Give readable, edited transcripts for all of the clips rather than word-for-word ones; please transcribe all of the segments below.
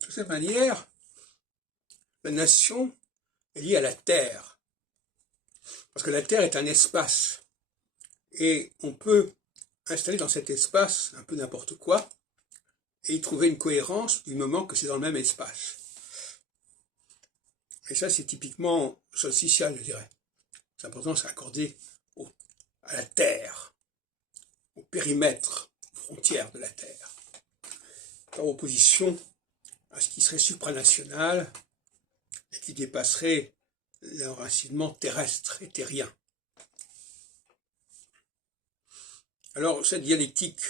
De cette manière, la nation est liée à la terre, parce que la terre est un espace, et on peut installer dans cet espace un peu n'importe quoi, et y trouver une cohérence du moment que c'est dans le même espace. Et ça, c'est typiquement solsticial, je dirais. C'est important, c'est accordé à la terre, au périmètre, aux frontières de la terre, en opposition à ce qui serait supranational et qui dépasserait l'enracinement terrestre et terrien. Alors, cette dialectique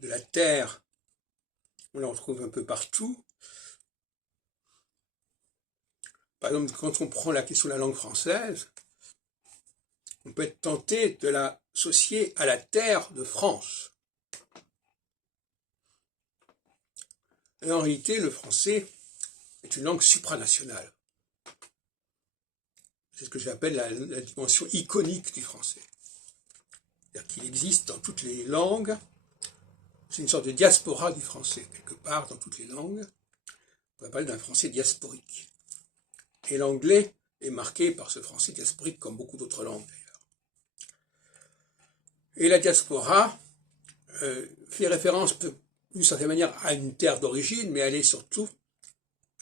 de la terre, on la retrouve un peu partout. Par exemple, quand on prend la question de la langue française, on peut être tenté de l'associer à la terre de France. Et en réalité, le français est une langue supranationale. C'est ce que j'appelle la dimension iconique du français. C'est-à-dire qu'il existe dans toutes les langues, c'est une sorte de diaspora du français, quelque part dans toutes les langues. On va parler d'un français diasporique. Et l'anglais est marqué par ce français diasporique comme beaucoup d'autres langues d'ailleurs. Et la diaspora fait référence d'une certaine manière à une terre d'origine, mais elle est surtout,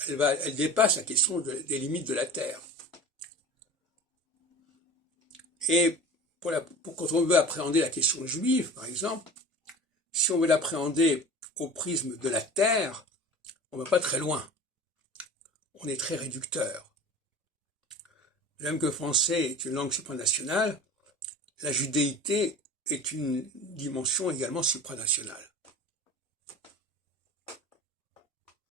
elle dépasse la question des limites de la terre. Et quand on veut appréhender la question juive, par exemple, si on veut l'appréhender au prisme de la terre, on ne va pas très loin. On est très réducteur. Même que le français est une langue supranationale, la judéité est une dimension également supranationale.